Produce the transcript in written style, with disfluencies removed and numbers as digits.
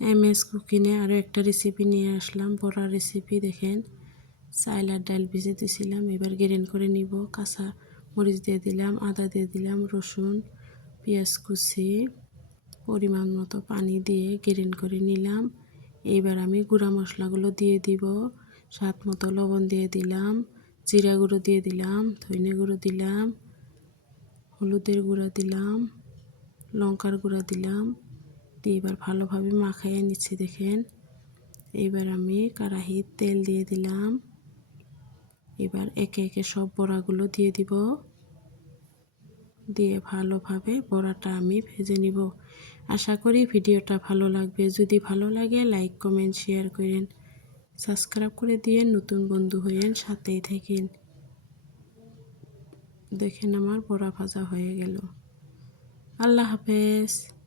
MS কুকিংয়ে আরও একটা recipe নিয়ে আসলাম, বড়া রেসিপি। দেখেন, চাল আর ডাল ভিজে দিয়েছিলাম, এবার গ্রেন করে নিব। কাঁচা মরিচ দিয়ে দিলাম, আদা দিয়ে দিলাম, রসুন, পেঁয়াজ কুচি, পরিমাণ মতো পানি দিয়ে গ্রেন করে নিলাম। এইবার আমি গুঁড়া মশলাগুলো দিয়ে দিব। স্বাদ মতো লবণ দিয়ে দিলাম, জিরা গুঁড়ো দিয়ে দিলাম, ধনে গুঁড়ো দিলাম, হলুদের গুঁড়া দিলাম, লঙ্কার গুঁড়া দিলাম, দিয়ে এবার ভালোভাবে মাখাইয়ে নিচ্ছি। দেখেন, এবার আমি কড়াইতে তেল দিয়ে দিলাম। এবার একে একে সব বড়াগুলো দিয়ে দিব, দিয়ে ভালোভাবে বড়াটা আমি ভেজে নিব। আশা করি ভিডিওটা ভালো লাগবে। যদি ভালো লাগে লাইক কমেন্ট শেয়ার করেন, সাবস্ক্রাইব করে দিয়ে নতুন বন্ধু হয়েন, সাথেই থাকেন। দেখেন আমার বড়া ভাজা হয়ে গেল। আল্লাহ হাফেজ।